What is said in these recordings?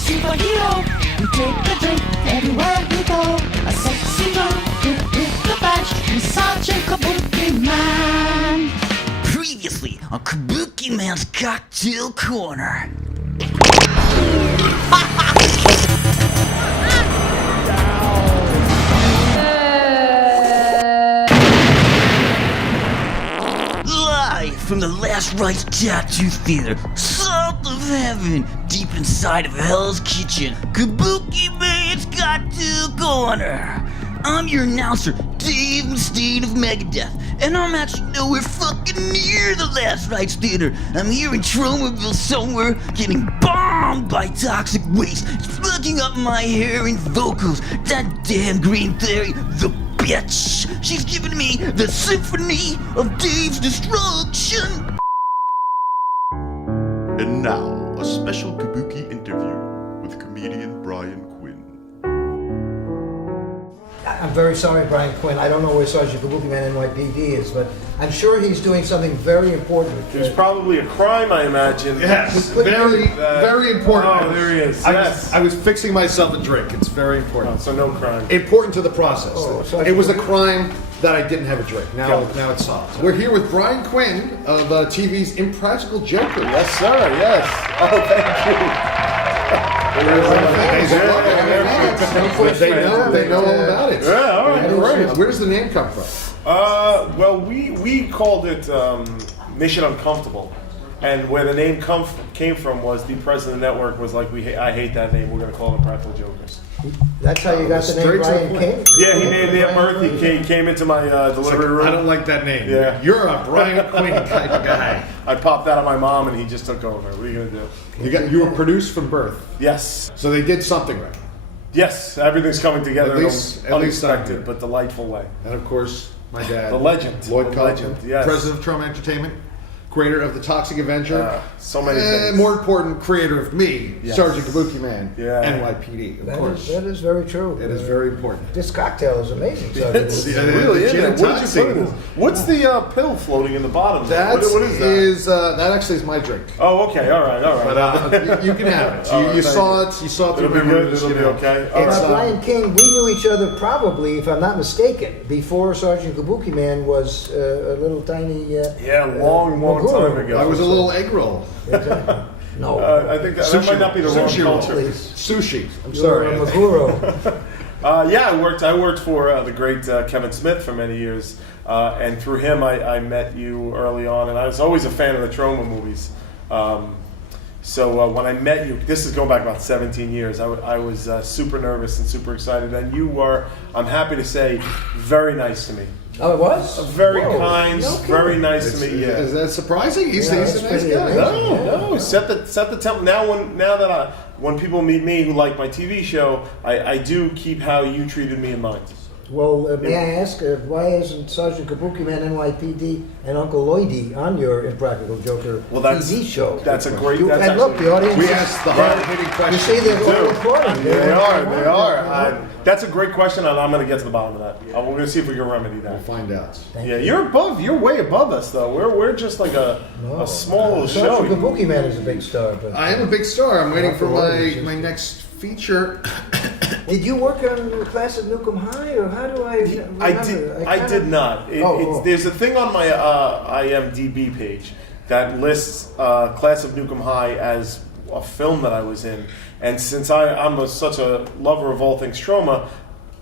superhero. We take the drink everywhere we go. A sexy drunk with the badge. He's Sergeant Kabukiman. Previously on Kabukiman's Cocktail Corner. Live from the Last Rites Tattoo Theater, south of heaven, deep inside of Hell's Kitchen, Kabukiman's Cocktail Corner. I'm your announcer, Dave Mustaine of Megadeth, and I'm actually nowhere fucking near the Last Rites Theater. I'm here in TromaMovies somewhere, getting bombed by toxic waste. It's fucking up my hair and vocals. That damn Green Fairy, the bitch. She's giving me the symphony of Dave's destruction. And now, a special Kabuki interview with comedian Brian Quinn. I'm very sorry, Brian Quinn. I don't know where Sergeant Kabukiman NYPD is, but I'm sure he's doing something very important. There's probably a crime, I imagine. Yes, very important. Oh, there he is. I was fixing myself a drink. It's very important. Oh, so no crime. Important to the process. Oh, it was a crime that I didn't have a drink. Now it's solved. We're here with Brian Quinn of TV's Impractical Joker. Yes, sir. Yes. Oh, thank you. They know all about it. Yeah, all right, great. Where does the name come from? Well, we called it Mission Uncomfortable, and where the name came from was the president of the network was like, I hate that name. We're going to call it Practical Jokers. That's how you got the name Brian King? Yeah, he named me at birth. He came into my delivery room. I don't like that name. Yeah. You're a Brian Quinn type of guy. I popped that on my mom, and he just took over. What are you going to do? You were produced from birth. Yes. So they did something right. Yes, everything's coming together in an least unexpected but delightful way. And of course, my dad, the legend, Lloyd Kaufman, yes. President of Troma Entertainment, creator of the Toxic Avenger, so many things. More important, creator of me, yes. Sergeant Kabukiman, yeah. NYPD. Of course, that is very true. It is very important. This cocktail is amazing. It's really is. What did you put in this? What's the pill floating in the bottom? That what is that? That actually is my drink. Oh, okay, all right. But you can have it. You saw it. You saw it. It'll be good. It'll be okay. Brian King, we knew each other probably, if I'm not mistaken, before Sergeant Kabukiman was a little tiny. Long time ago. I was a little egg roll. Exactly. No. I think that might not be the wrong culture. Sushi. I'm You're sorry. a Maguro. I worked for the great Kevin Smith for many years, and through him I met you early on, and I was always a fan of the Troma movies. So when I met you, this is going back about 17 years, I was super nervous and super excited, and you were, I'm happy to say, very nice to me. Oh, it was? Very kind, very nice to me. Yeah. Is that surprising? He's a nice guy. No. Set the tempo. Now when people meet me who like my TV show, I do keep how you treated me in mind. Well, may I ask, why isn't Sergeant Kabukiman NYPD and Uncle Lloydie on your Impractical Joker TV show? That's a great. Look, the audience. We asked the hard-hitting question. You see, they're all recording. They are. That's a great question, and I'm going to get to the bottom of that. We're going to see if we can remedy that. We'll find out. You're way above us, though. We're just like a small little show. Sergeant Kabukiman is a big star. But I am a big star. I'm waiting for my next feature. Did you work on Class of Newcomb High, or how do I remember? I did not. There's a thing on my IMDb page that lists Class of Newcomb High as a film that I was in. And since I'm such a lover of all things Troma,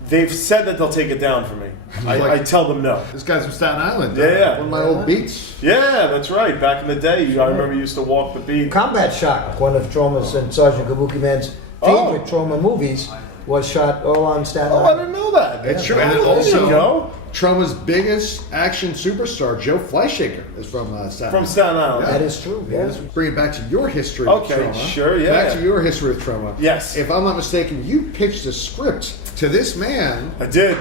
they've said that they'll take it down for me. I tell them no. This guy's from Staten Island. Yeah. One of my old beats. Yeah, that's right. Back in the day, I remember you used to walk the beat. Combat Shock, one of Troma's and Sergeant Kabukiman's favorite Troma movies, was shot all on Staten Island. I didn't know that. It's true. And also, Troma's biggest action superstar, Joe Fleischaker, is from Staten Island. From Staten Island. That is true, Let's bring it back to your history with Troma. Sure, yeah. Back to your history with Troma. Yes. If I'm not mistaken, you pitched a script to this man. I did.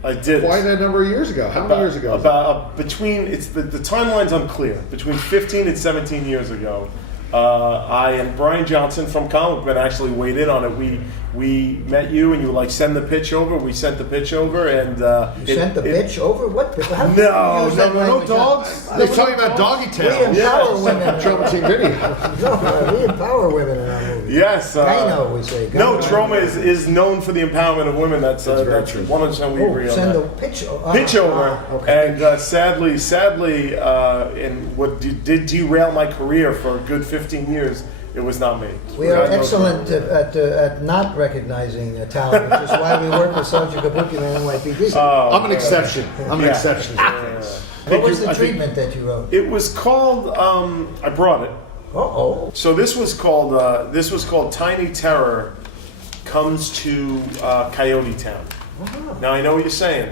Quite a number of years ago. How many years ago? The timeline's unclear. Between 15 and 17 years ago. I and Brian Johnson from Kabukiman actually weighed in on it. We met you and you were like, send the pitch over. We sent the pitch over and you sent the pitch over? What? No dogs. They're talking about doggy tail. We empower women. Troma Team Video. No, we empower women in our movies. Yes. Gyno, we say. No, Gyno. Troma is known for the empowerment of women. That's very true. 100% we agree on Send that. the pitch, Pitch over, okay. and sadly, in what did derail my career for a good 15 years, it was not me. We are God knows excellent who. at not recognizing talent, which is why we work with Sergeant Kabukiman NYPD. I'm an exception. I'm an Yeah. exception. What was the treatment that you wrote? It was called. I brought it. Uh-oh. So this was called Tiny Terror Comes to Coyote Town. Now I know what you're saying.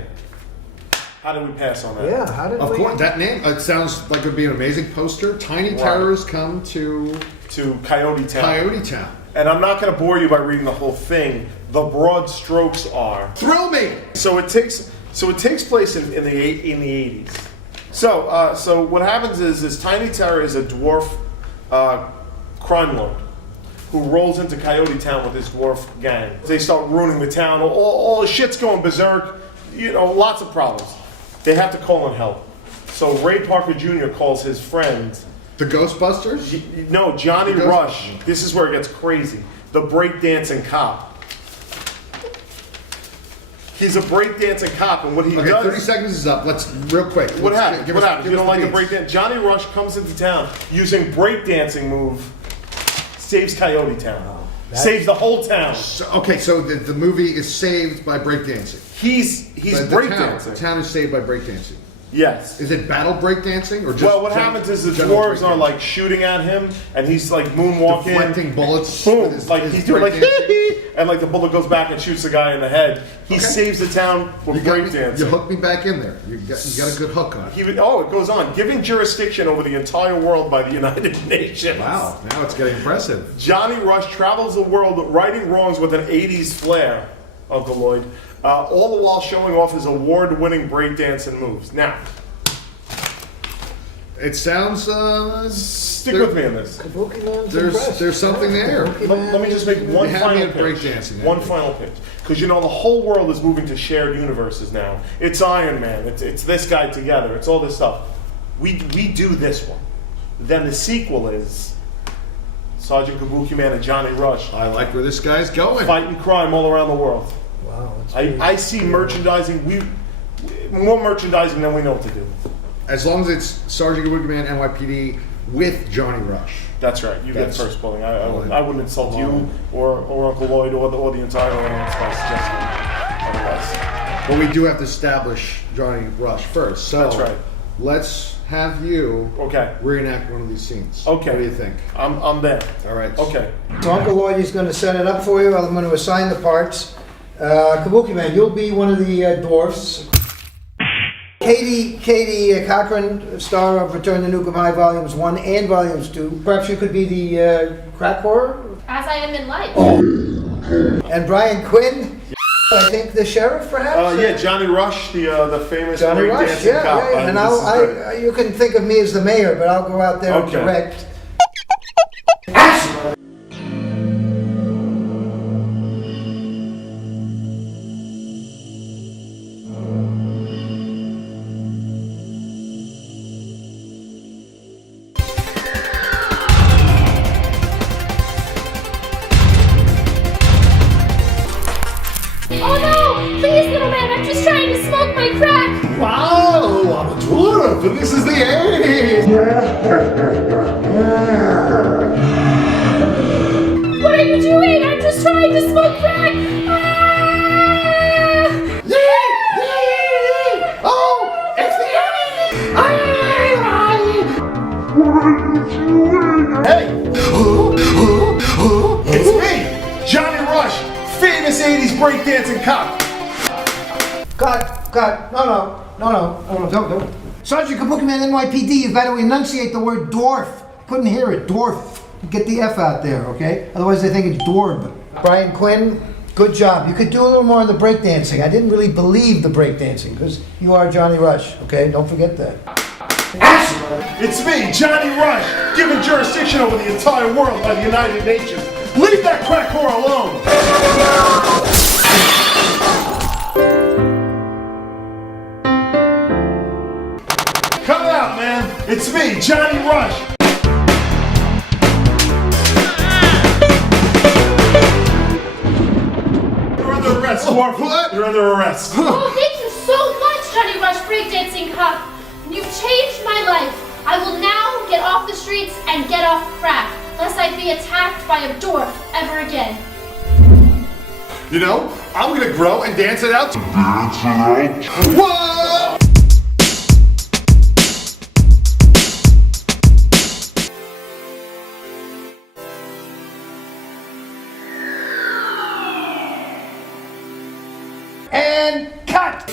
How did we pass on that? Yeah, how did Of we... course, that name, it sounds like it would be an amazing poster. Tiny Terrors come to Coyote Town. Coyote Town. And I'm not going to bore you by reading the whole thing. The broad strokes are. Thrill me! So it takes place in the 80s. So what happens is this Tiny Terror is a dwarf crime lord who rolls into Coyote Town with his dwarf gang. They start ruining the town. All the shit's going berserk. Lots of problems. They have to call in help. So Ray Parker Jr. calls his friend. The Ghostbusters? No, Johnny The Rush. Ghostbusters. This is where it gets crazy. The breakdancing cop. He's a breakdancing cop, and what he Okay, does... 30 seconds is up. Let's, real quick. What let's happened? give What us- happened? give You us don't like the beats. breakdance? Johnny Rush comes into town using breakdancing move, saves Coyote Town. Saves the whole town. So the movie is saved by breakdancing. He's The breakdancing. town is saved by breakdancing. Yes. Is it battle breakdancing or just? Well, what happens is the general dwarves are breakdancing? like shooting at him, and he's like moonwalking. Deflecting bullets. Boom! with his- Like his he's doing like breakdancing? and like the bullet goes back and shoots the guy in the head. He Okay. saves the town with You got me- breakdancing. You hooked me back in there. You got a good hook on it. It goes on. Giving jurisdiction over the entire world by the United Nations. Wow, now it's getting impressive. Johnny Rush travels the world righting wrongs with an 80s flair, Uncle Lloyd, all the while showing off his award-winning breakdancing moves. Now, It sounds. stick with me on this. Kabukiman's impressed. There's something there. Let me just make one You had me final at pitch. breakdancing, One Andy. final pitch. Because the whole world is moving to shared universes now. It's Iron Man. It's this guy together. It's all this stuff. We do this one. Then the sequel is Sergeant Kabukiman and Johnny Rush I like where this guy's going. fighting crime all around the world. Wow. That's pretty- I see merchandising. More merchandising than we know what to do. As long as it's Sergeant Kabukiman NYPD with Johnny Rush. That's right. You That's- get first bullying. I wouldn't insult you or Uncle Lloyd or the entire audience by suggesting otherwise. But we do have to establish Johnny Rush first. So That's right. let's have you Okay. reenact one of these scenes. Okay. What do you think? I'm there. All right. Okay. So Uncle Lloyd is going to set it up for you. I'm going to assign the parts. Kabukiman, you'll be one of the dwarfs. Katie Cochran, star of Return to Nukem High Volumes 1 and Volumes 2. Perhaps you could be the crack whore? As I am in life. And Brian Quinn, I think the sheriff, perhaps? Yeah, Johnny Rush, the famous Johnny Rush, breakdancing yeah, cop. yeah. And you can think of me as the mayor, but I'll go out there and Okay. direct. Oh no! Please, little man, I'm just trying to smoke my crack! Wow, I'm a dwarf, and this is the 80s. What are you doing? I'm just trying to smoke crack! Ah! Oh, it's the 80s. Hey! It's me, Johnny Rush, famous 80s breakdancing cop. Cut. No, don't. Sergeant Kabukiman NYPD, you've got to enunciate the word dwarf. Couldn't hear it, dwarf. Get the F out there, okay? Otherwise they think it's dwarb. Brian Quinn, good job. You could do a little more on the breakdancing. I didn't really believe the breakdancing because you are Johnny Rush, okay? Don't forget that. It's me, Johnny Rush, given jurisdiction over the entire world by the United Nations. Leave that crack whore alone. Cut it out, man. It's me, Johnny Rush. Dwarf, What? you're under arrest. Oh, thank you so much, Johnny Rush Breakdancing Cop. You've changed my life. I will now get off the streets and get off crack, lest I be attacked by a dwarf ever again. You know, I'm gonna grow and dance it out. Whoa! And cut!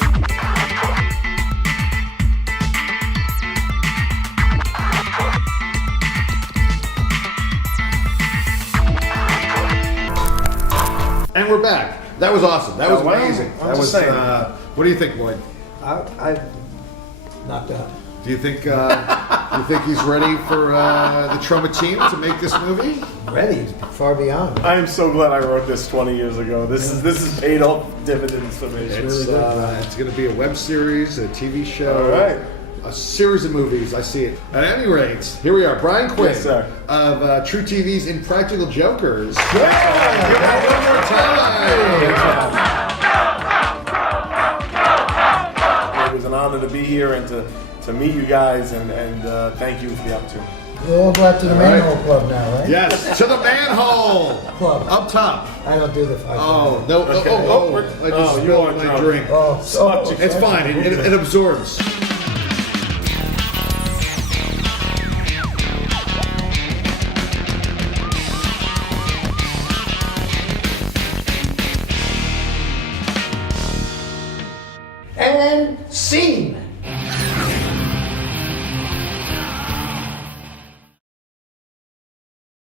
And we're back. That was awesome. That was well, amazing. I'm That just was. saying. What do you think, Lloyd? I knocked out. Do you think he's ready for the Troma team to make this movie? Ready, far beyond. I am so glad I wrote this 20 years ago. This is paid off dividends for me. It's going to be a web series, a TV show, All right. a series of movies. I see it. At any rate, here we are, Brian Quinn Yes, sir. of True TV's Impractical Jokers. Give it up one more time. It was an honor to be here and to meet you guys and thank you for the opportunity. We're all glad to the All right. manhole club now, right? Yes, to the manhole. Club. Up top. I don't do the 5. Oh, no. Okay. I just you spilled are my drunk. drink. It's fine. It absorbs. And scene.